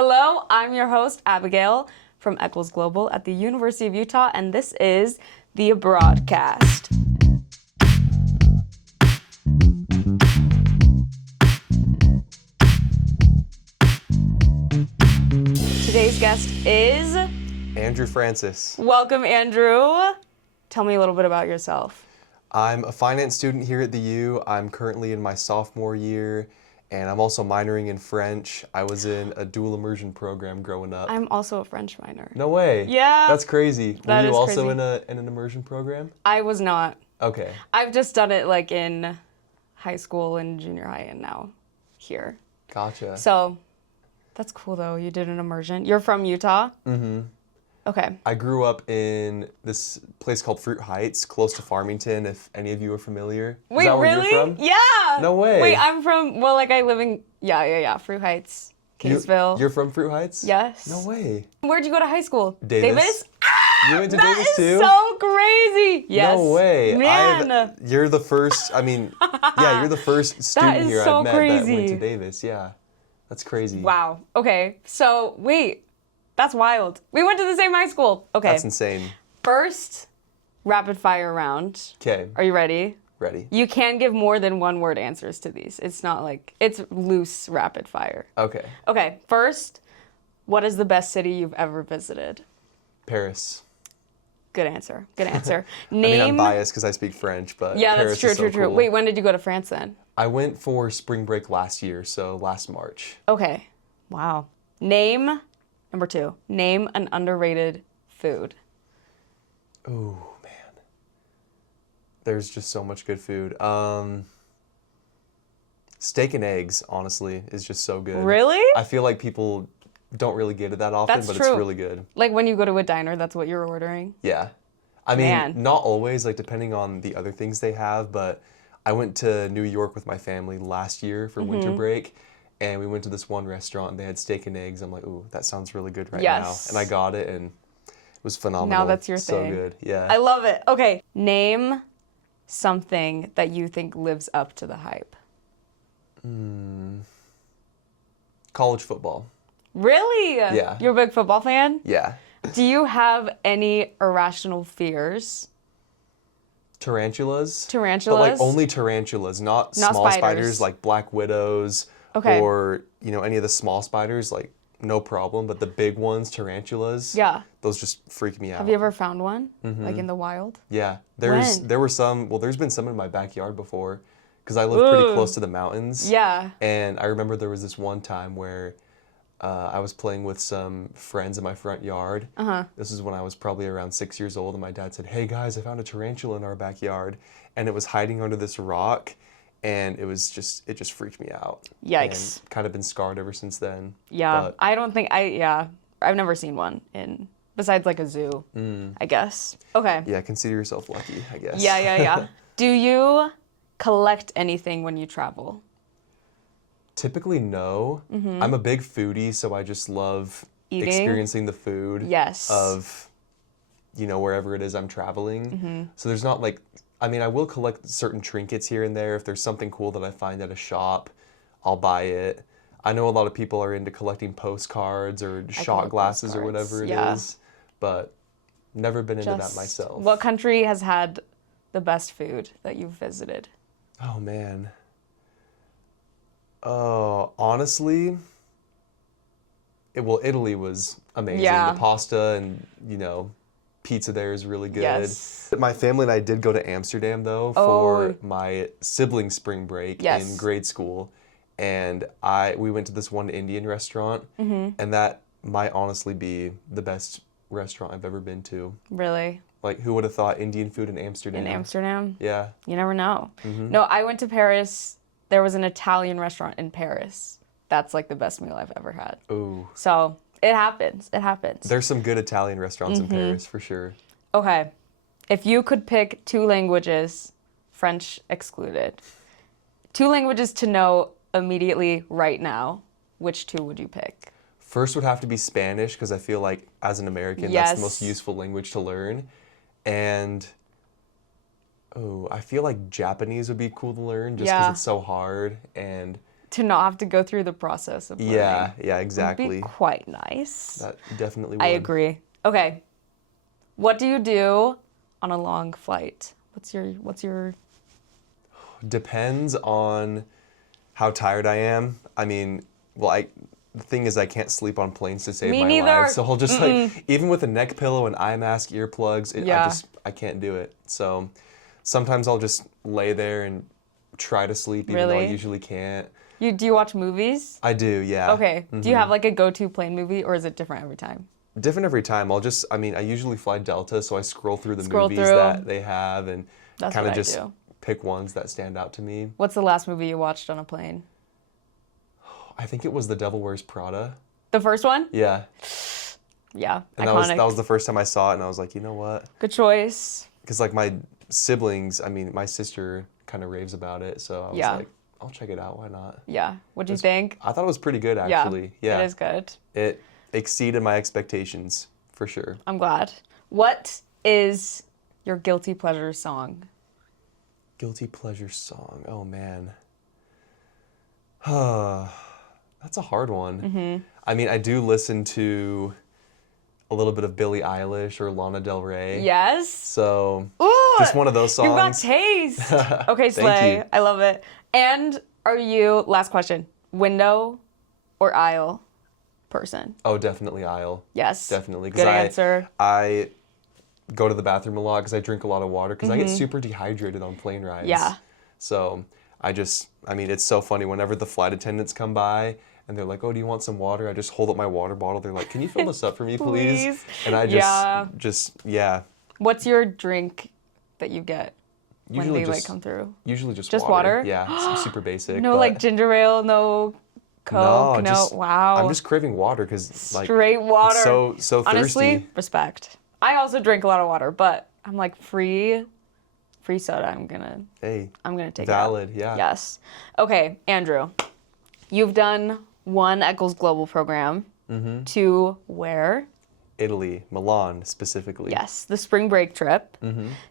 Hello, I'm your host, Abigail, from Eccles Global at the University of Utah, and this is the Abroadcast. Today's guest is Andrew Francis. Welcome, Andrew. Tell me a little bit about yourself. I'm a finance student here at the U. I'm currently in my sophomore year, and I'm also minoring in French. I was in a dual immersion program growing up. I'm also a French minor. No way. Yeah. That's crazy. That Were you is also crazy. in an immersion program? I was not. Okay. I've just done it like in high school and junior high and now here. Gotcha. So that's cool though. You did an immersion. You're from Utah? Mm-hmm. Okay. I grew up in this place called Fruit Heights, close to Farmington, if any of you are familiar. Wait, Is that where really? you're from? Yeah. No way. Wait, I'm from, I live in, Fruit Heights, Kaysville. You're from Fruit Heights? Yes. No way. Where'd you go to high school? Davis. You went to That Davis is too? so crazy. Yes. No way. Man. You're the first, you're the first student is here so I've met that crazy. went to Davis. Yeah. That's crazy. Wow. Okay. So, wait. That's wild. We went to the same high school. Okay. That's insane. First, rapid fire round. Okay. Are you ready? Ready. You can give more than one word answers to these. It's not like, it's loose rapid fire. Okay. Okay. First, what is the best city you've ever visited? Paris. Good answer. Good answer. I'm biased because I speak French, but Yeah, Paris that's true, is so true. cool. Wait, when did you go to France then? I went for spring break last year, so last March. Okay. Wow. Number 2. Name an underrated food. Oh, man. There's just so much good food. Steak and eggs, honestly, is just so good. Really? I feel like people don't really get it that often, That's but true. it's really good. Like when you go to a diner, that's what you're ordering? Yeah. I mean, Man. not always, like depending on the other things they have, but I went to New York with my family last year for winter Mm-hmm. break, and we went to this one restaurant and they had steak and eggs. I'm like, ooh, that sounds really good right Yes. now. And I got it and it was phenomenal. Now that's your so thing. good. Yeah. I love it. Okay. Name something that you think lives up to the hype. College football. Really? Yeah. You're a big football fan? Yeah. Do you have any irrational fears? Tarantulas. Tarantulas? But like only tarantulas, not Not small spiders. like black widows Okay. or, any of the small spiders, like no problem. But the big ones, tarantulas, Yeah. those just freak me out. Have you ever found one? Like in the wild? Yeah, When? there were some. Well, there's been some in my backyard before, because I live pretty Ooh. close to the mountains. Yeah. And I remember there was this one time where I was playing with some friends in my front yard. This is when I was probably around 6 years old, and my dad said, "Hey guys, I found a tarantula in our backyard," and it was hiding under this rock, and it just freaked me out. Yikes. And kind of been scarred ever since then. Yeah. But I don't think I've never seen one besides like a zoo, I guess. Okay. yeah, consider yourself lucky, I guess. Yeah. Do you collect anything when you travel? Typically, no. I'm a big foodie, so I just love Eating? experiencing the food Yes. of, wherever it is I'm traveling. So there's not like, I will collect certain trinkets here and there. If there's something cool that I find at a shop, I'll buy it. I know a lot of people are into collecting postcards or shot collect glasses or postcards, whatever it yeah. is, but never been into that Just myself. What country has had the best food that you've visited? Oh, man. Oh, honestly, Italy was amazing. Yeah. The pasta and, pizza there is really good. Yes. My family and I did go to Amsterdam, though, for my siblings' spring break Yes. in grade school. And we went to this one Indian restaurant, and that might honestly be the best restaurant I've ever been to. Really? Like, who would have thought Indian food in Amsterdam? In Amsterdam? Yeah. You never know. No, I went to Paris. There was an Italian restaurant in Paris. That's like the best meal I've ever had. Ooh. So it happens. It happens. There's some good Italian restaurants in Paris, for sure. Okay. If you could pick 2 languages, French excluded, 2 languages to know immediately right now, which 2 would you pick? First would have to be Spanish, because I feel like as an American, Yes. that's the most useful language to learn. And I feel like Japanese would be cool to learn just because Yeah. it's so hard. And To not have to go through the process of learning. Yeah, Would exactly. be quite nice. That definitely would. I agree. Okay. What do you do on a long flight? What's your Depends on how tired I am. I mean, well, the thing is I can't sleep on planes to save Me my neither. life. So I'll just like, even with a neck pillow and eye mask, earplugs, I can't do it. So sometimes I'll just lay there and try to sleep even though I Really? usually can't. do you watch movies? I do, yeah. Okay. Do you have like a go-to plane movie, or is it different every time? Different every time. I usually fly Delta, so I scroll through the Scroll movies through. that they have and That's kind what of I just do. pick ones that stand out to me. What's the last movie you watched on a plane? I think it was The Devil Wears Prada. The first one? Yeah. Yeah. And Iconic. that was the first time I saw it, and I was like, you know what? Good choice. Because like my siblings, my sister kind of raves about it, so I was like, I'll check it out. Why not? Yeah. What'd you think? I thought it was pretty good, actually. Yeah. It is good. It exceeded my expectations, for sure. I'm glad. What is your guilty pleasure song? Guilty pleasure song. Oh, man. That's a hard one. Mm-hmm. I mean, I do listen to a little bit of Billie Eilish or Lana Del Rey. Yes. So, Ooh, just one of those songs. You've got taste. Okay, Thank Slay. you. I love it. And are you, last question, window or aisle person? Oh, definitely aisle. Yes. Definitely. Good answer. I go to the bathroom a lot because I drink a lot of water because I get super dehydrated on plane rides. Yeah. So it's so funny whenever the flight attendants come by and they're like, oh, do you want some water? I just hold up my water bottle. They're like, can you fill this up for me, please? Please. And I Yeah. What's your drink that you get when Usually they just, come through? Usually just water? Yeah, it's super basic. No, but like ginger ale, no Coke, no. Wow. I'm just craving water because like straight water. It's so thirsty. Honestly, respect. I also drink a lot of water, but I'm like free soda. I'm gonna take valid, it. yeah. Yes. Okay, Andrew, you've done one Eccles Global program to where? Italy, Milan specifically. Yes, the spring break trip.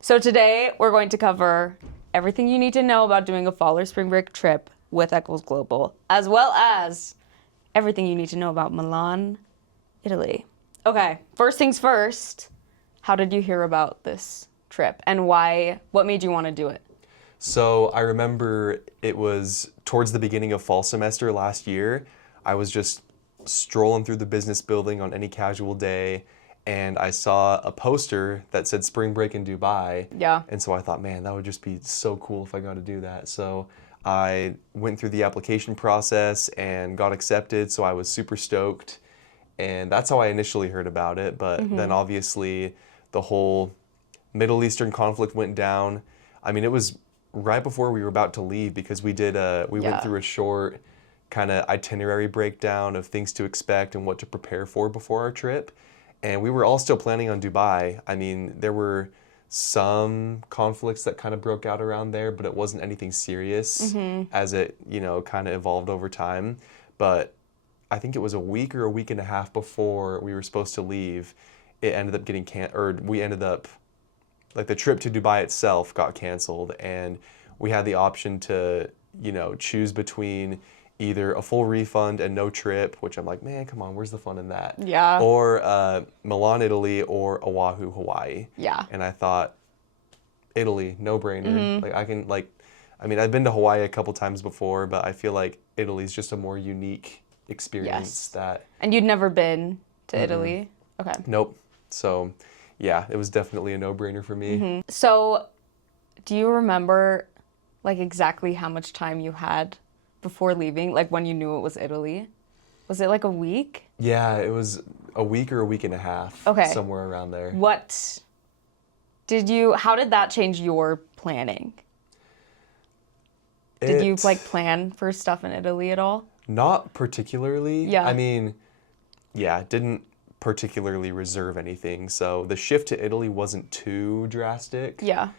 So today we're going to cover everything you need to know about doing a fall or spring break trip with Eccles Global, as well as everything you need to know about Milan, Italy. Okay, first things first, how did you hear about this trip and what made you want to do it? So I remember it was towards the beginning of fall semester last year. I was just strolling through the business building on any casual day, and I saw a poster that said spring break in Dubai. Yeah. And so I thought, man, that would just be so cool if I got to do that. So I went through the application process and got accepted, so I was super stoked. And that's how I initially heard about it. But then obviously the whole Middle Eastern conflict went down. I mean, it was right before we were about to leave because we went through a short kind of itinerary breakdown of things to expect and what to prepare for before our trip. And we were all still planning on Dubai. I mean, there were some conflicts that kind of broke out around there, but it wasn't anything serious as it, kind of evolved over time. But I think it was a week or a week and a half before we were supposed to leave, it ended up getting like the trip to Dubai itself got canceled, and we had the option to, choose between either a full refund and no trip, which I'm like, man, come on, where's the fun in that? Yeah. Or Milan, Italy, or Oahu, Hawaii. Yeah. And I thought, Italy, no brainer. I've been to Hawaii a couple times before, but I feel like Italy's just a more unique experience. And you'd never been to Italy? Okay. Nope. So, yeah, it was definitely a no-brainer for me. So, do you remember, like, exactly how much time you had before leaving, like, when you knew it was Italy? Was it, like, a week? Yeah, it was a week or a week and a half. Okay. Somewhere around there. How did that change your planning? Did you, like, plan for stuff in Italy at all? Not particularly. Yeah. I mean, didn't particularly reserve anything. So the shift to Italy wasn't too drastic. Yeah.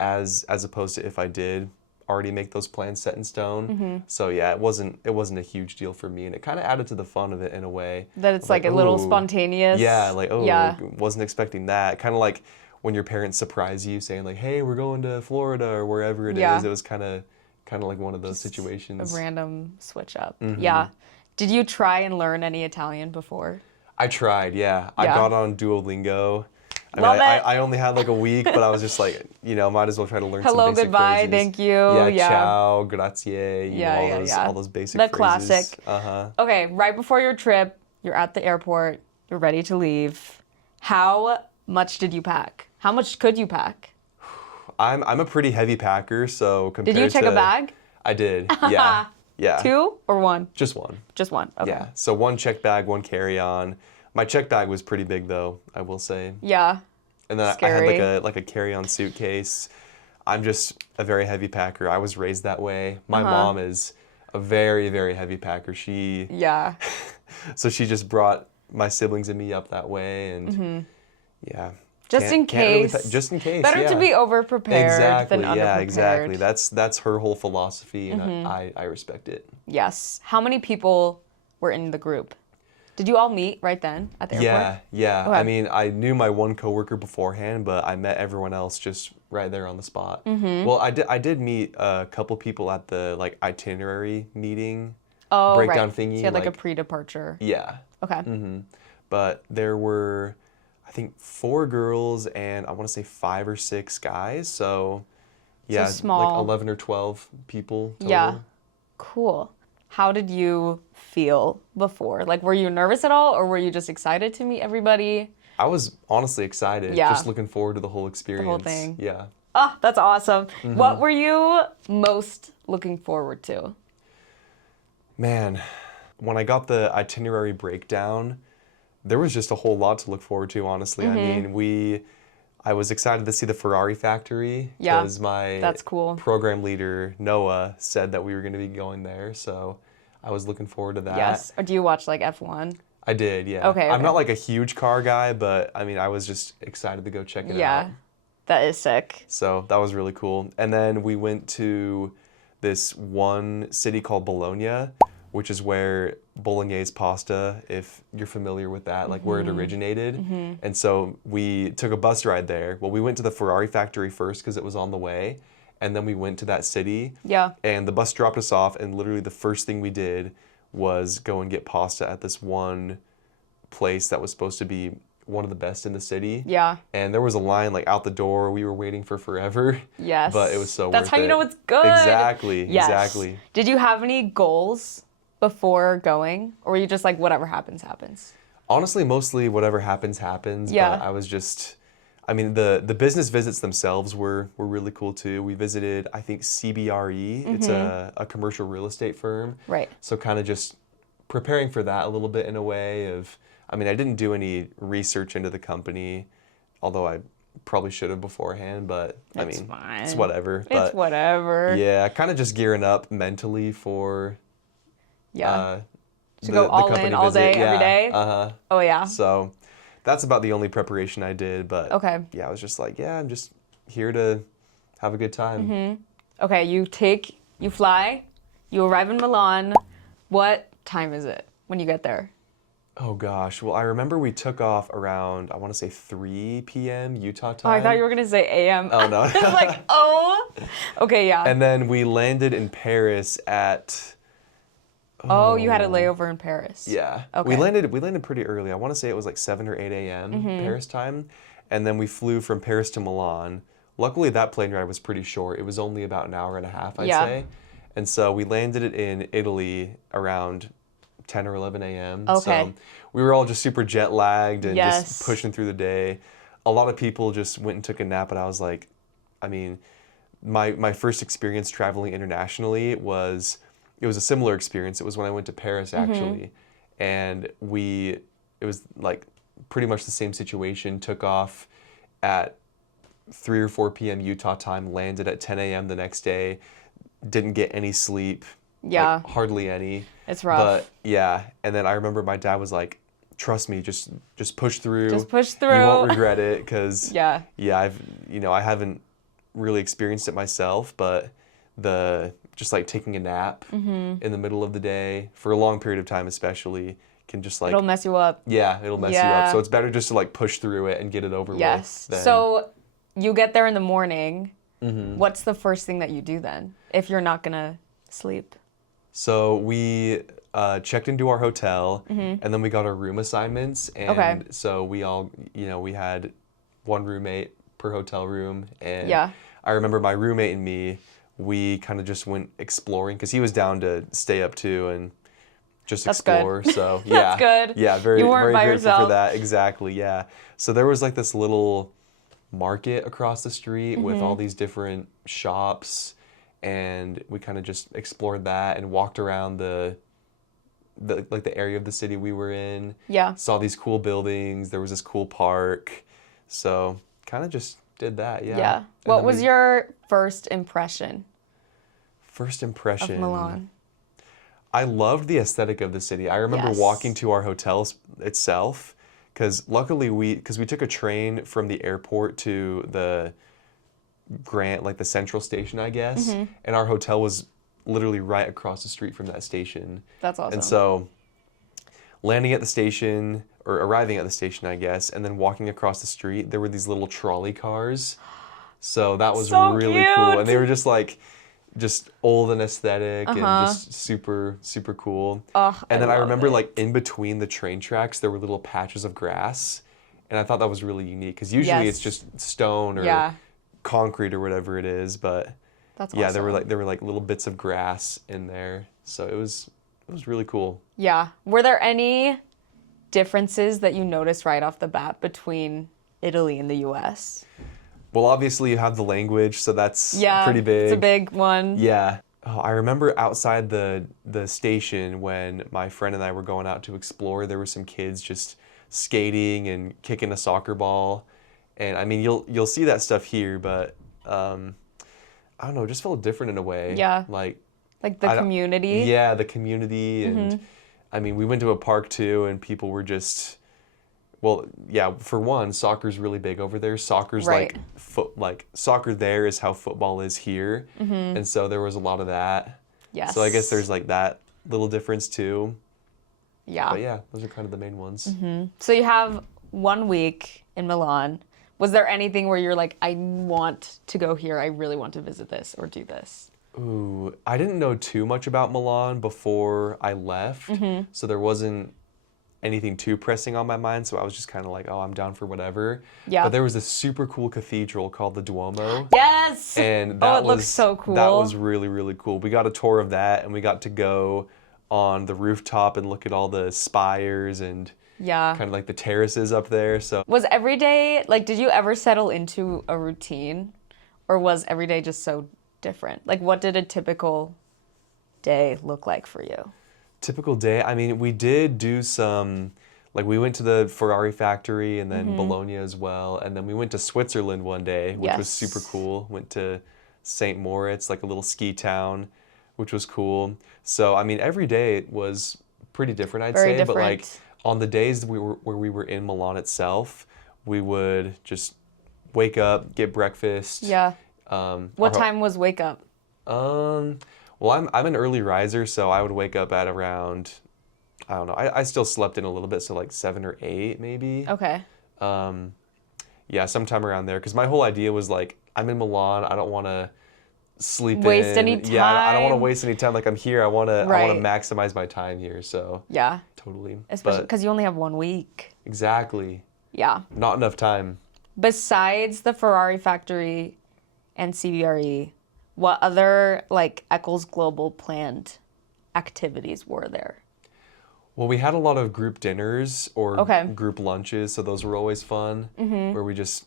As opposed to if I did already make those plans set in stone. So yeah, it wasn't a huge deal for me, and it kind of added to the fun of it in a way. That it's like a little spontaneous. Yeah, wasn't expecting that. Kind of like when your parents surprise you saying like, "Hey, we're going to Florida or wherever it is." It was kind of kind of like one of those situations. A random switch up. Yeah. Did you try and learn any Italian before? I tried, yeah. I got on Duolingo. Love it. I only had like a week, but I was just like, might as well try to learn Hello, some basic goodbye, phrases. thank you. Yeah, ciao, grazie, all those basic the phrases. Classic. Uh-huh. Okay, right before your trip, you're at the airport, you're ready to leave. How much did you pack? How much could you pack? I'm a pretty heavy packer, so compared to... Did you check a bag? I did, yeah. Yeah. 2 or 1? Just one. Just one, okay. Yeah, so 1 check bag, 1 carry-on. My check bag was pretty big though, I will say. Yeah. And then Scary. I had like a carry-on suitcase. I'm just a very heavy packer. I was raised that way. My mom is a very, very heavy packer. Yeah. So she just brought my siblings and me up that way, and yeah. Just in case. Just in case. Better to be over-prepared than underprepared. Yeah, exactly. That's her whole philosophy, and I respect it. Yes. How many people were in the group? Did you all meet right then at the airport? Yeah. Okay. I mean, I knew my one coworker beforehand, but I met everyone else just right there on the spot. Well, I did meet a couple people at the like itinerary meeting breakdown thingy. So you had like a pre-departure. Yeah. Okay. But there were, I think, 4 girls and I want to say 5 or 6 guys. So yeah, small. like 11 or 12 people total. Yeah. Cool. How did you feel before? Like, were you nervous at all, or were you just excited to meet everybody? I was honestly excited. Yeah. Just looking forward to the whole experience. The whole thing. Yeah. Oh, that's awesome. What were you most looking forward to? Man, when I got the itinerary breakdown, there was just a whole lot to look forward to, honestly. I mean, I was excited to see the Ferrari factory because my that's cool. program leader, Noah, said that we were going to be going there. So I was looking forward to that. Yes. Or do you watch like F1? I did, yeah. Okay. I'm not like a huge car guy, but I mean, I was just excited to go check it out. Yeah. That is sick. So that was really cool. And then we went to this one city called Bologna, which is where bolognese pasta, if you're familiar with that, like where it originated. And so we took a bus ride there. Well, we went to the Ferrari factory first because it was on the way. And then we went to that city. Yeah. And the bus dropped us off, and literally the first thing we did was go and get pasta at this one place that was supposed to be one of the best in the city. Yeah. And there was a line like out the door. We were waiting for forever. Yes. But it was so worth it. That's how you know it's good. Exactly. Yes. Exactly. Did you have any goals before going? Or were you just like, whatever happens, happens? Honestly, mostly whatever happens, happens. Yeah. But I was just, I mean, the business visits themselves were really cool too. We visited, I think, CBRE. It's a commercial real estate firm. Right. So kind of just preparing for that a little bit in a way of, I mean, I didn't do any research into the company, although I probably should have beforehand, but I mean, fine. it's whatever. It's whatever. Yeah, kind of just gearing up mentally for to go all in all day, every day. Oh yeah. So that's about the only preparation I did, but Okay. yeah, I was just like, yeah, I'm just here to have a good time. Okay, you fly, you arrive in Milan. What time is it when you get there? Oh gosh, well I remember we took off around, I want to say 3 p.m. Utah time. Oh, I thought you were gonna say a.m. Oh no. It's like, oh. Okay, yeah. And then we landed in Paris at. Oh, you had a layover in Paris. Yeah. Okay. We landed pretty early. I want to say it was like 7 or 8 a.m. Paris time, and then we flew from Paris to Milan. Luckily, that plane ride was pretty short. It was only about an hour and a half, I'd say. And so we landed it in Italy around 10 or 11 a.m. Okay. So we were all just super jet lagged and Yes. just pushing through the day. A lot of people just went and took a nap, and I was like, I mean, my first experience traveling internationally it was a similar experience. It was when I went to Paris actually, and it was like pretty much the same situation. Took off at 3 or 4 p.m. Utah time, landed at 10 a.m. the next day, didn't get any sleep. Yeah. Like, hardly any. It's rough. But yeah, and then I remember my dad was like, "Trust me, just push through. Just push through. You won't regret it." Because Yeah. I haven't really experienced it myself, but just like taking a nap in the middle of the day for a long period of time, especially, can just like It'll mess you up. yeah, it'll mess you Yeah. up. So it's better just to like push through it and get it over Yes. with. Than, So you get there in the morning. What's the first thing that you do then? if you're not gonna sleep? So we checked into our hotel, and then we got our room assignments, and so we all, we had one roommate per hotel room, and I remember my roommate and me, we kind of just went exploring because he was down to stay up too and just explore. Good. So yeah, That's good. Yeah, very you weren't very by grateful yourself. for that. Exactly, yeah. So there was like this little market across the street with all these different shops, and we kind of just explored that and walked around the area of the city we were in. Yeah. Saw these cool buildings. There was this cool park. So kind of just did that, yeah. Yeah. What was your first impression? First impression of Milan? I loved the aesthetic of the city. I remember walking to our hotel itself, because luckily we took a train from the airport to the the central station, I guess, and our hotel was literally right across the street from that station. That's awesome. And so landing at the station, or arriving at the station, I guess, and then walking across the street, there were these little trolley cars. So that was so really cute. cool. And they were just old and aesthetic and just super, super cool. And then I remember in between the train tracks, there were little patches of grass. And I thought that was really unique because usually it's just stone or concrete or whatever it is. But that's yeah, awesome. there were little bits of grass in there. So it was really cool. Yeah. Were there any differences that you noticed right off the bat between Italy and the US? Well, obviously you have the language, so that's pretty big. It's a big one. Yeah. Oh, I remember outside the station when my friend and I were going out to explore, there were some kids just skating and kicking a soccer ball. And I mean, you'll see that stuff here, but I don't know, it just felt different in a way. Yeah. Like the community. Yeah, the community. And I mean, we went to a park too, and people were just, well, yeah, for one, soccer's really big over there. Soccer's soccer there is how football is here. And so there was a lot of that. Yes. So I guess there's that little difference too. Yeah. But yeah, those are kind of the main ones. So you have 1 week in Milan. Was there anything where you're like, I want to go here, I really want to visit this or do this? Ooh, I didn't know too much about Milan before I left, so there wasn't anything too pressing on my mind, so I was just kind of like, oh, I'm down for whatever. Yeah. But there was this super cool cathedral called the Duomo. Yes! And that it looks so cool. That was really, really cool. We got a tour of that, and we got to go on the rooftop and look at all the spires and kind of like the terraces up there. So was every day, did you ever settle into a routine, or was every day just so different? What did a typical day look like for you? Typical day, I mean, we did do some, we went to the Ferrari factory and then Bologna as well, and then we went to Switzerland one day, which was super cool. Went to St. Moritz, a little ski town, which was cool. So, I mean, every day was pretty different, I'd say. Different. But on the days where we were in Milan itself, we would just wake up, get breakfast. Yeah. What time was wake up? Well, I'm an early riser, so I would wake up at around, I don't know, I still slept in a little bit, so 7 or 8 maybe. Okay. Yeah, sometime around there, because my whole idea was I'm in Milan, I don't want to waste any time. Yeah, I don't want to waste any time. I'm here, I want to maximize my time here, so. Yeah. Totally. Especially because you only have 1 week. Exactly. Yeah. Not enough time. Besides the Ferrari factory and CBRE, what other Eccles Global planned activities were there? Well, we had a lot of group dinners or group lunches, so those were always fun, where we just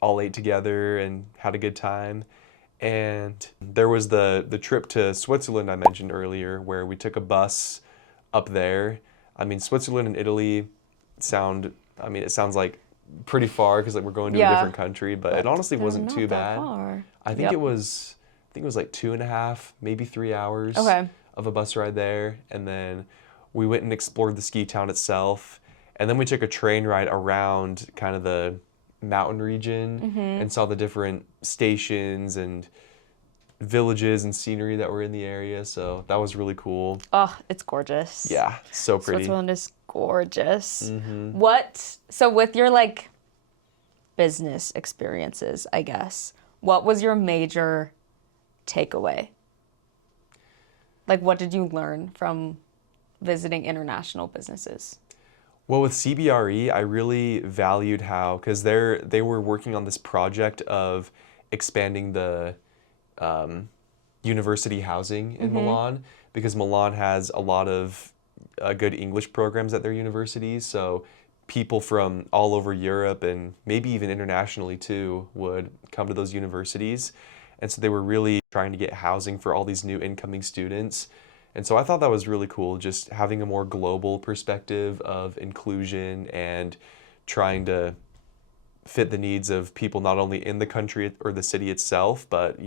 all ate together and had a good time. And there was the trip to Switzerland I mentioned earlier, where we took a bus up there. I mean, Switzerland and Italy it sounds like pretty far because we're going to a different country, but it honestly wasn't too bad. Far. I think it was 2.5, maybe 3 hours of a bus ride there. And then we went and explored the ski town itself. And then we took a train ride around kind of the mountain region and saw the different stations and villages and scenery that were in the area. So that was really cool. Oh, it's gorgeous. Yeah, so pretty. Switzerland is gorgeous. So with your business experiences, I guess, what was your major takeaway Like, what did you learn from visiting international businesses? Well, with CBRE, I really valued how, because they were working on this project of expanding the university housing in Milan, because Milan has a lot of good English programs at their universities. So people from all over Europe and maybe even internationally too would come to those universities. And so they were really trying to get housing for all these new incoming students. And so I thought that was really cool, just having a more global perspective of inclusion and trying to fit the needs of people not only in the country or the city itself, but,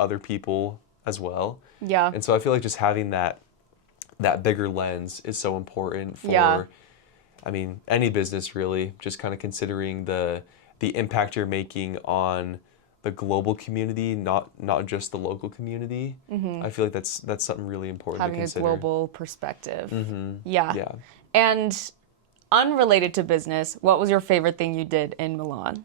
other people as well. Yeah. And so I feel like just having that bigger lens is so important for, Yeah. Any business really, just kind of considering the impact you're making on the global community, not just the local community. I feel like that's something really important Having to consider. a global perspective. Yeah. And unrelated to business, what was your favorite thing you did in Milan?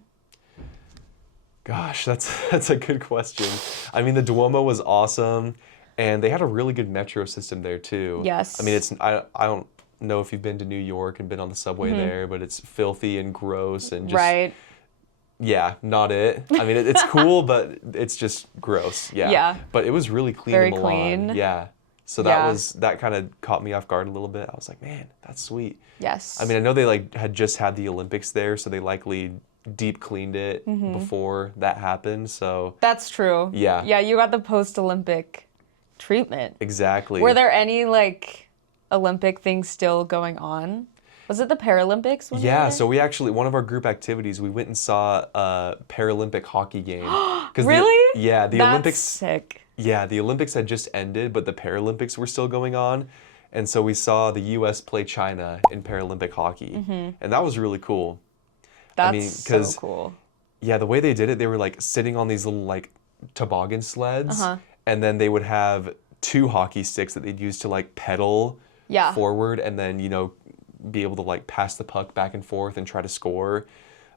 Gosh, that's a good question. The Duomo was awesome, and they had a really good metro system there too. Yes. I don't know if you've been to New York and been on the subway there, but it's filthy and gross and just Right. Yeah, not it. It's cool, but it's just gross. Yeah. Yeah. But it was really clean Very in Milan. clean. Yeah. So that kind of caught me off guard a little bit. I was like, man, that's sweet. Yes. I know they had just had the Olympics there, so they likely deep cleaned it before that happened. So That's true. Yeah. Yeah, you got the post-Olympic treatment. exactly. Were there any Olympic things still going on? Was it the Paralympics? When you were Yeah, there? so we actually, one of our group activities, we went and saw a Paralympic hockey game. Really? The That's Olympics. sick. Yeah, the Olympics had just ended, but the Paralympics were still going on. And so we saw the U.S. play China in Paralympic hockey. And that was really cool. That's so 'cause, cool. Yeah, the way they did it, they were sitting on these little toboggan sleds. And then they would have 2 hockey sticks that they'd use to pedal Yeah. forward and then, be able to pass the puck back and forth and try to score.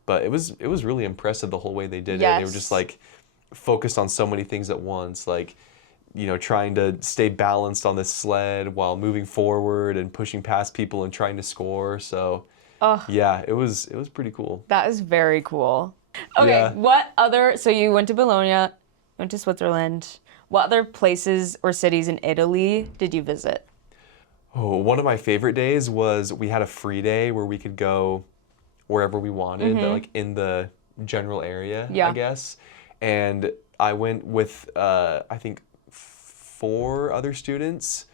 But it was really impressive the whole way they did it. They were just focused on so many things at once, trying to stay balanced on this sled while moving forward and pushing past people and trying to score. So yeah, it was pretty cool. That is very cool. Okay, Yeah. So you went to Bologna, went to Switzerland. What other places or cities in Italy did you visit? Oh, one of my favorite days was we had a free day where we could go wherever we wanted, in the general area, Yeah. I guess. And I went with, I think, 4 other students.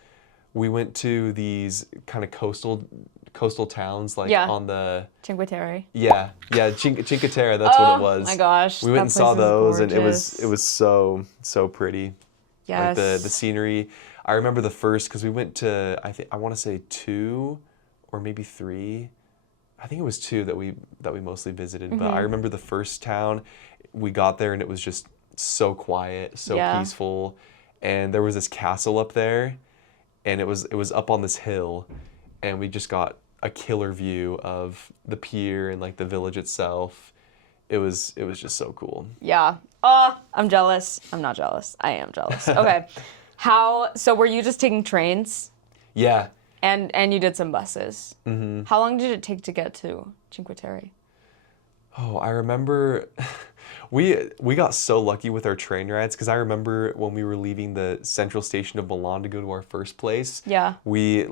We went to these kind of coastal towns, on the Cinque Terre. Cinque Terre. That's what it was. Oh my gosh, we went that and saw place is those, and gorgeous. it was so pretty. Yes. The scenery. I remember the first, because we went to, I want to say 2 or maybe 3. I think it was 2 that we mostly visited. But I remember the first town, we got there and it was just so quiet, so peaceful. And there was this castle up there, and it was up on this hill, and we just got a killer view of the pier and the village itself. It was just so cool. Yeah. Oh, I'm jealous. I'm not jealous. I am jealous. Okay. So were you just taking trains? Yeah. And you did some buses. Mm-hmm. How long did it take to get to Cinque Terre? Oh, I remember we got so lucky with our train rides, because I remember when we were leaving the central station of Milan to go to our first place. Yeah. We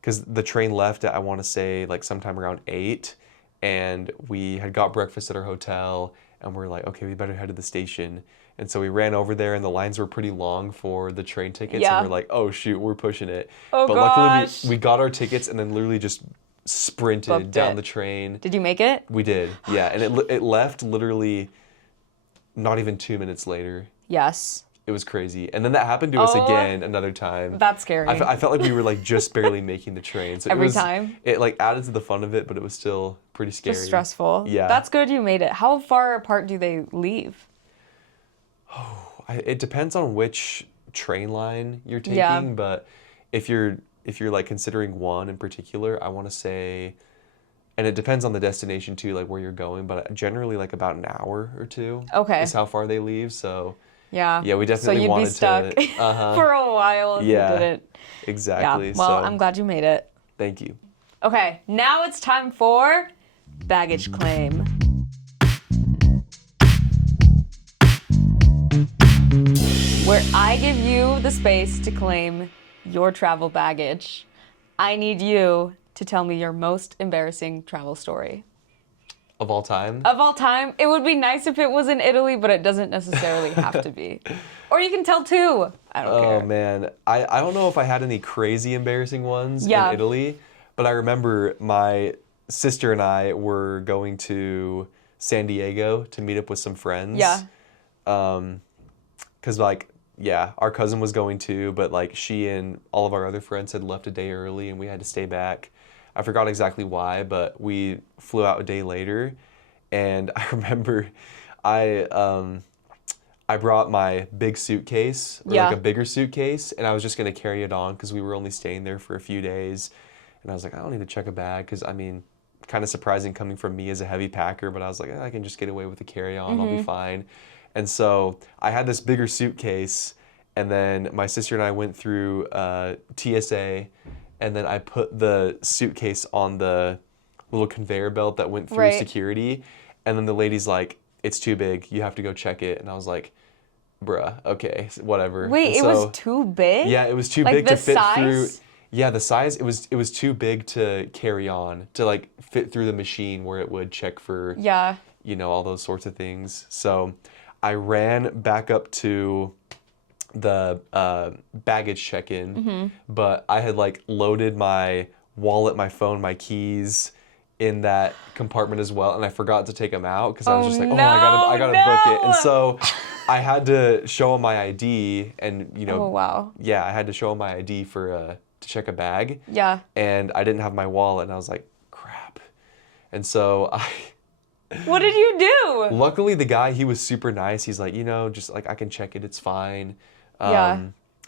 because the train left at, I want to say sometime around 8, and we had got breakfast at our hotel, and we're like, okay, we better head to the station. And so we ran over there, and the lines were pretty long for the train tickets. Yeah. And we're like, oh shoot, we're pushing it. Oh, but gosh. luckily we got our tickets and then literally just sprinted Booked down it. the train. Did you make it? We did, yeah. And it left literally not even 2 minutes later. Yes. It was crazy. And then that happened to us again another time. That's scary. I felt like we were just barely making the train. So Every time? It added to the fun of it, but it was still pretty scary. Just stressful. Yeah. That's good you made it. How far apart do they leave? It depends on which train line you're taking, Yeah. but if you're considering one in particular, I want to say, and it depends on the destination too, where you're going, but generally about an hour or 2. Okay. Is how far they leave. So Yeah. Yeah, we definitely so you'd wanted be stuck to for a while if you didn't. Exactly. Yeah. Well, I'm glad you made it. Thank you. Okay, now it's time for baggage claim. Where I give you the space to claim your travel baggage. I need you to tell me your most embarrassing travel story. Of all time? Of all time. It would be nice if it was in Italy, but it doesn't necessarily have to be. Or you can tell two. I don't care. Oh, man. I don't know if I had any crazy embarrassing ones in Yeah. Italy, but I remember my sister and I were going to San Diego to meet up with some friends. Yeah. Because, like, yeah, our cousin was going too, but, like, she and all of our other friends had left a day early and we had to stay back. I forgot exactly why, but we flew out a day later. And I remember I brought my big suitcase, or like a bigger suitcase, and I was just going to carry it on because we were only staying there for a few days. And I was like, I don't need to check a bag because, I mean, kind of surprising coming from me as a heavy packer, but I was like, I can just get away with the carry-on, I'll be fine. And so I had this bigger suitcase, and then my sister and I went through TSA, and then I put the suitcase on the little conveyor belt that went through security, and then the lady's like, it's too big, you have to go check it. And I was like, bruh, okay, whatever. Wait, and it was too big? Yeah, it was too like big to fit size? through. Yeah, the size, it was too big to carry on, to like fit through the machine where it would check for, you know, all those sorts of things. So I ran back up to the baggage check-in, but I had like loaded my wallet, my phone, my keys in that compartment as well, and I forgot to take them out because I was just like, I gotta book it. And so I had to show them my ID, and you know, yeah, I had to show them my ID for to check a bag. Yeah. And I didn't have my wallet, and I was like, crap. And so What did you do? Luckily, the guy, he was super nice. He's like, you know, just like, I can check it, it's fine. Yeah.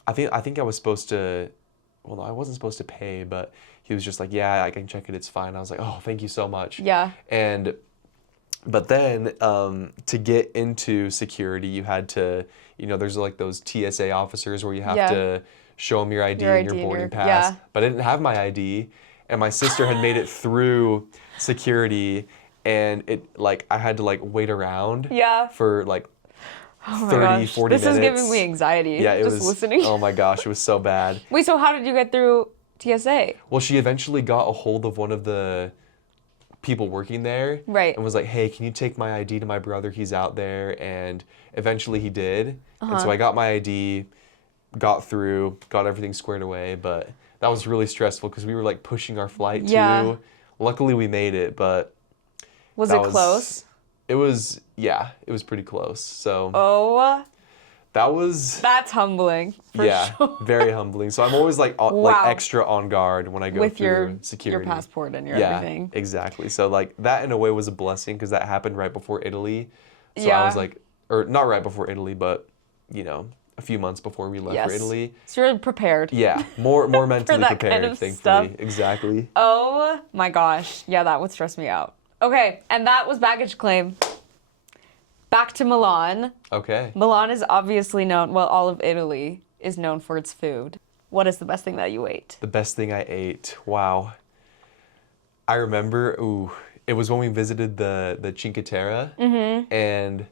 I think I was supposed to, well, no, I wasn't supposed to pay, but he was just like, yeah, I can check it, it's fine. I was like, oh, thank you so much. Yeah. But then to get into security, you had to, you know, there's like those TSA officers where you have to show them your ID and your boarding pass. But I didn't have my ID, and my sister had made it through security, and it like I had to like wait around for like 30, 40 minutes. This is giving me anxiety. Yeah, it was listening. Oh my gosh, it was so bad. Wait, so how did you get through TSA? Well, she eventually got a hold of one of the people working there, and was like, hey, can you take my ID to my brother? He's out there. And eventually he did. And so I got my ID, got through, got everything squared away, but that was really stressful because we were like pushing our flight too. Luckily we made it, but was it close? It was, yeah, it was pretty close. So that's humbling. For sure. Very humbling. So I'm always like like extra on guard when I go with through security. Your passport and your everything. Exactly. So like that in a way was a blessing because that happened right before Italy. So I was like, or not right before Italy, but you know, a few months before we left for Italy. So you're prepared. Yeah, more mentally for that prepared, kind of thankfully. stuff. Exactly. Oh my gosh. Yeah, that would stress me out. Okay, and that was baggage claim. Back to Milan. Okay. Milan is obviously known, well, all of Italy is known for its food. What is the best thing that you ate? The best thing I ate. Wow. I remember, it was when we visited the Cinque Terre, and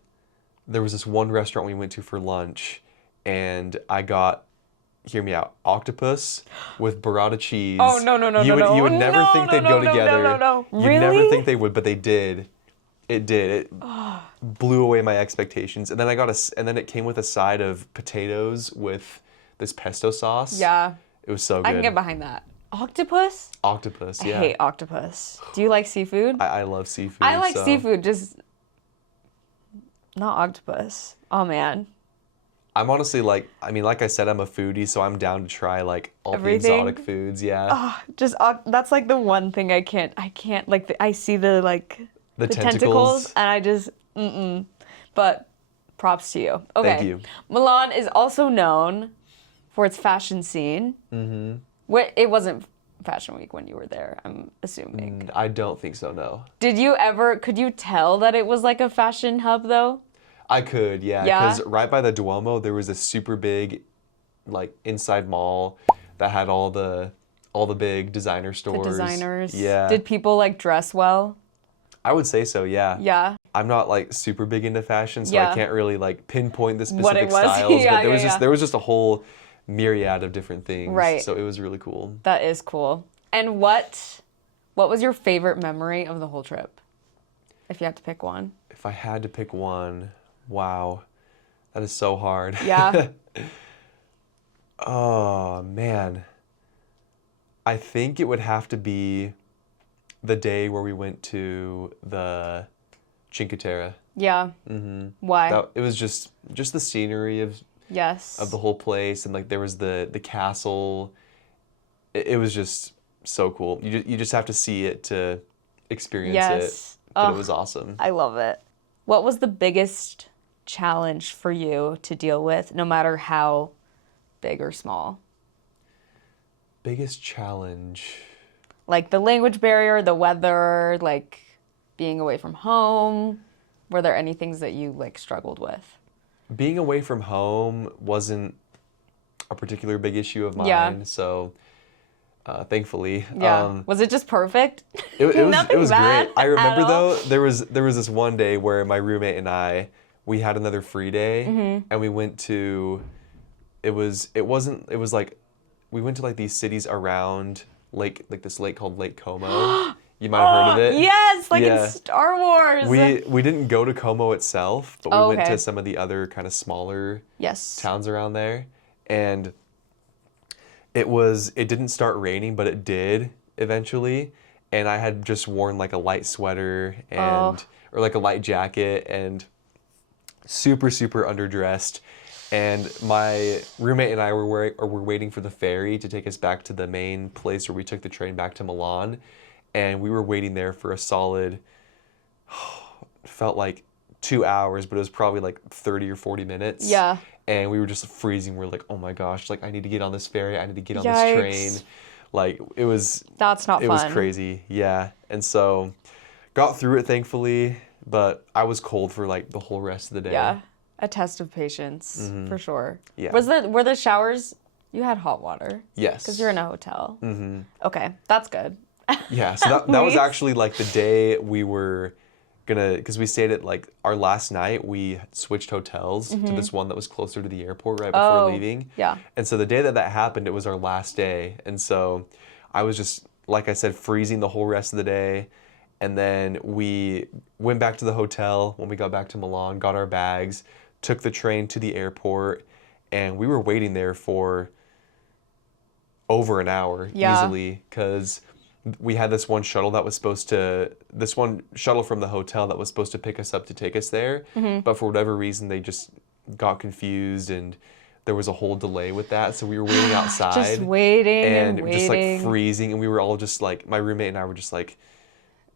there was this one restaurant we went to for lunch, and I got, hear me out, octopus with burrata cheese. Oh, no. You would never think they'd go together. No. Really? You'd never think they would, but they did. It did. It blew away my expectations. And then and then it came with a side of potatoes with this pesto sauce. Yeah. It was so good. I can get behind that. Octopus? Octopus, yeah. I hate octopus. Do you like seafood? I love seafood. I like seafood, just not octopus. Oh, man. I'm honestly like I said, I'm a foodie, so I'm down to try like all everything? The exotic foods, yeah. That's like the one thing I can't, like, I see the tentacles, and I just, But props to you. Okay. Thank you. Milan is also known for its fashion scene. It wasn't Fashion Week when you were there, I'm assuming. I don't think so, no. Could you tell that it was like a fashion hub, though? I could, yeah. Yeah? Because right by the Duomo, there was a super big, like, inside mall that had all the big designer The stores. designers. Yeah. Did people like dress well? I would say so, yeah. Yeah. I'm not like super big into fashion, so Yeah. I can't really like pinpoint the What it specific was. styles. Yeah, But there yeah, was yeah. there was just a whole myriad of different things. Right. So it was really cool. That is cool. And what was your favorite memory of the whole trip? If you had to pick one. If I had to pick one, wow, that is so hard. Yeah. Oh man. I think it would have to be the day where we went to the Cinque Terre. Yeah. Why? It was just the scenery of Yes. the whole place, and like there was the castle. It was just so cool. You just have to see it to experience it. Yes. But Oh, it was awesome. I love it. What was the biggest challenge for you to deal with, no matter how big or small? Biggest challenge. Like the language barrier, the weather, like being away from home. Were there any things that you like struggled with? Being away from home wasn't a particular big issue of mine. Yeah. So thankfully. Yeah. Was it just perfect? It was Nothing bad great. I remember at all? though there was this one day where my roommate and we had another free day, and we went to we went to like these cities around like this lake called Lake Como. You might have heard of it. Yes, like Yeah. in Star Wars. We didn't go to Como itself, but we Oh, went okay. to some of the other kind of smaller Yes. towns around there, and it didn't start raining, but it did eventually, and I had just worn like a light sweater and or like a light jacket and super underdressed, and my roommate and I were waiting for the ferry to take us back to the main place where we took the train back to Milan, and we were waiting there for a solid felt like 2 hours, but it was probably like 30 or 40 minutes. Yeah. And we were just freezing. We're like, oh my gosh, like I need to get on this ferry. I need to get on Yikes. this train. Like That's not it fun. was crazy. Yeah. And so got through it thankfully, but I was cold for like the whole rest of the day. Yeah. A test of patience, for sure. Yeah. Were the showers, you had hot water? Yes. Because you're in a hotel. Okay, that's good. Yeah. So that was least. actually like the day we were because we stayed at like our last night, we switched hotels to this one that was closer to the airport right before leaving. Yeah. And so the day that happened, it was our last day. And so I was just, like I said, freezing the whole rest of the day. And then we went back to the hotel when we got back to Milan, got our bags, took the train to the airport, and we were waiting there for over an hour easily, because we had this one shuttle from the hotel that was supposed to pick us up to take us there, but for whatever reason they just got confused and there was a whole delay with that, so we were waiting outside. Just waiting and just like waiting. freezing, and we were all just like, my roommate and I were just like,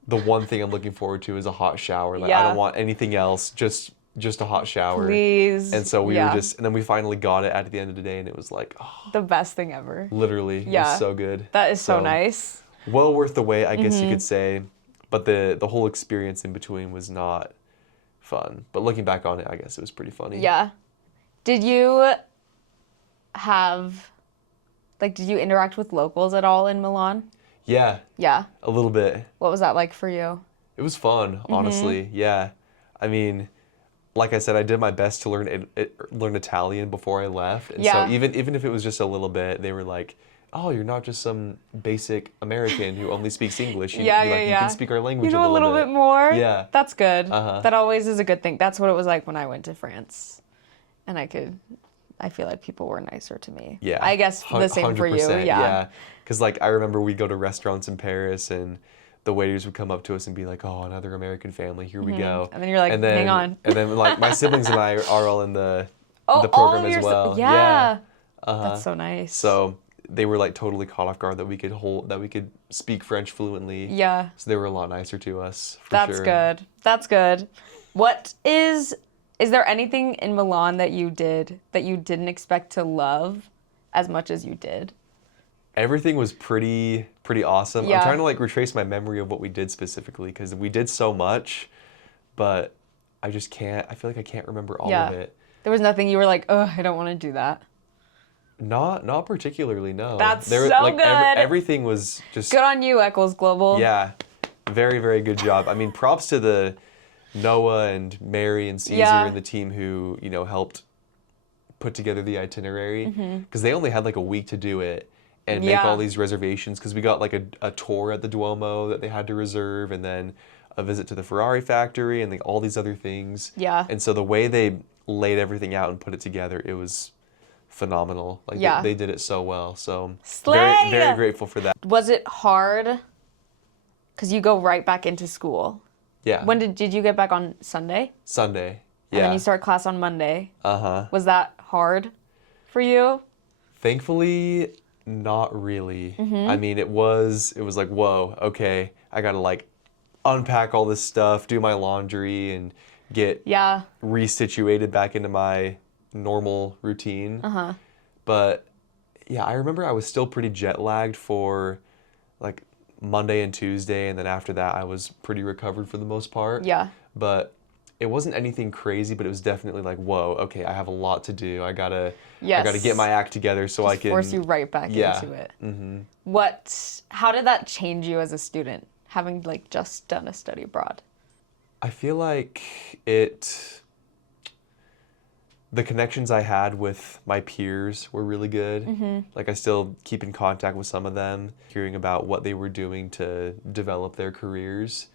the one thing I'm looking forward to is a hot shower. Like I don't want anything else, just a hot shower. Please. And so we were just, and then we finally got it at the end of the day, and it was like, oh, The best thing ever. literally, it was so good. That is so nice. Well worth the wait, I guess you could say, but the whole experience in between was not fun. But looking back on it, I guess it was pretty funny. Yeah. Did you interact with locals at all in Milan? Yeah, Yeah. a little bit. What was that like for you? It was fun, honestly. Yeah, I mean, like I said, I did my best to learn Italian before I left, and so even if it was just a little bit, they were like, "Oh, you're not just some basic American who only speaks English. You can speak our language You know a little bit more? Yeah. That's good. That always is a good thing. That's what it was like when I went to France. And I feel like people were nicer to me. Yeah. I guess the same for you. 100%, Yeah. Because like I remember we'd go to restaurants in Paris and the waiters would come up to us and be like, "Oh, another American family, here we go." And then you're like, hang on. And then like my siblings and I are all in the All program of as well. Yeah. That's so nice. So they were like totally caught off guard that we could speak French fluently. Yeah. So they were a lot nicer to us. That's good. That's good. What is there anything in Milan that you did that you didn't expect to love as much as you did? Everything was pretty awesome. Yeah. I'm trying to like retrace my memory of what we did specifically because we did so much, but I just can't. I feel like I can't remember all Yeah. of it. There was nothing you were like, oh, I don't want to do that. Not particularly, no. That's There, so like, good. Everything was just... Good on you, Eccles Global. Yeah. Very, very good job. I mean, props to the Noah and Mary and Caesar and the team who, you know, helped put together the itinerary. Because they only had like a week to do it and make all these reservations. Because we got like a tour at the Duomo that they had to reserve, and then a visit to the Ferrari factory, and like all these other things. Yeah. And so the way they laid everything out and put it together, it was phenomenal. Like they did it so well. So Slay! very, very grateful for that. Was it hard? Because you go right back into school. Yeah. When did you get back on Sunday? Sunday. Yeah. And then you start class on Monday. Uh-huh. Was that hard for you? Thankfully, not really. I mean, it was like, whoa, okay, I gotta like unpack all this stuff, do my laundry, and get resituated back into my normal routine. But yeah, I remember I was still pretty jet lagged for like Monday and Tuesday, and then after that I was pretty recovered for the most part. Yeah. But it wasn't anything crazy, but it was definitely like, whoa, okay, I have a lot to do. I gotta get my act together so I can force you right back into it. How did that change you as a student, having like just done a study abroad? I feel like the connections I had with my peers were really good. Like I still keep in contact with some of them. Hearing about what they were doing to develop their careers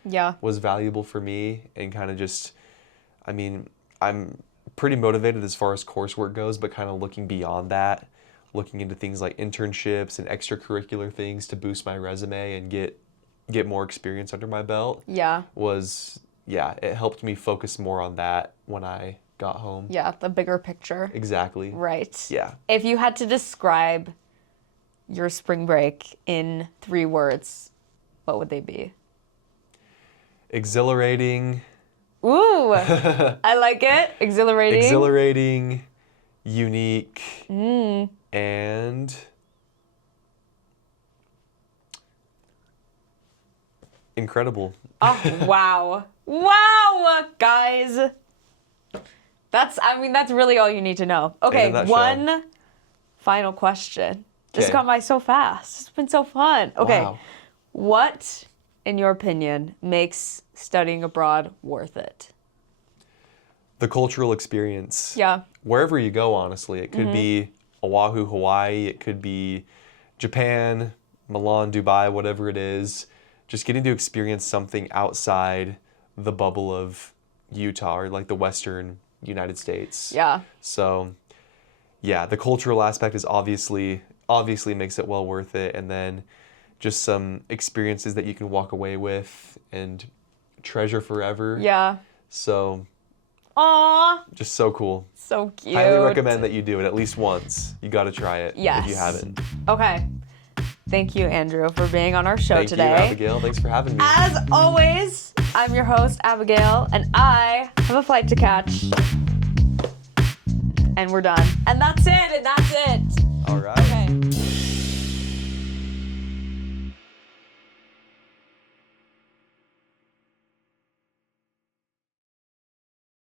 was valuable for me, and kind of just, I mean, I'm pretty motivated as far as coursework goes, but kind of looking beyond that, looking into things like internships and extracurricular things to boost my resume and get more experience under my belt. It helped me focus more on that when I got home. Yeah, the bigger picture. Exactly. Right. Yeah. If you had to describe your spring break in 3 words, what would they be? Exhilarating. Ooh, I like it. Exhilarating. Exhilarating, unique, and incredible. Oh, wow. Wow, guys. That's really all you need to know. Okay, one final question. This got by so fast. It's been so fun. Okay, wow. What, in your opinion, makes studying abroad worth it? The cultural experience. Yeah. Wherever you go, honestly. It could be Oahu, Hawaii. It could be Japan, Milan, Dubai, whatever it is. Just getting to experience something outside the bubble of Utah or like the Western United States. Yeah. So, yeah, the cultural aspect is obviously makes it well worth it, and then just some experiences that you can walk away with and treasure forever. Yeah. So, aww, just so cool. So cute. Highly recommend that you do it at least once. You got to try it if you haven't. Okay. Thank you, Andrew, for being on our show today. Thank you, Abigail. Thanks for having me. As always, I'm your host, Abigail, and I have a flight to catch. And we're done. And that's it. All right.